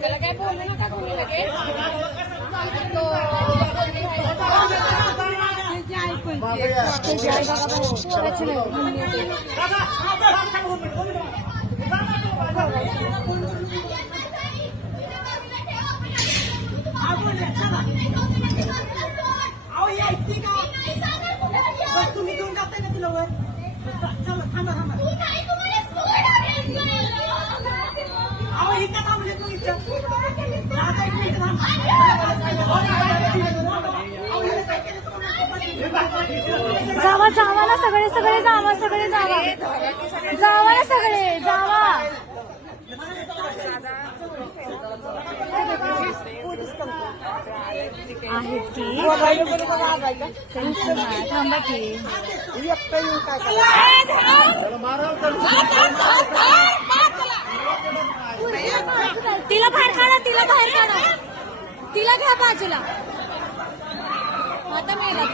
त्याला काय बोलू नका तुम्ही लगेच तुम्ही घेऊन जाताय ना तिला वर चला थांबा थांबा अहो इथं थांबले तू इथं जावा जावा ना सगळे सगळे जावा सगळे जावा जावा ना सगळे जावा आहेत की थांबा की तिला बाहेर काढा तिला बाहेर काढा तिला घ्या बाजूला आता मेला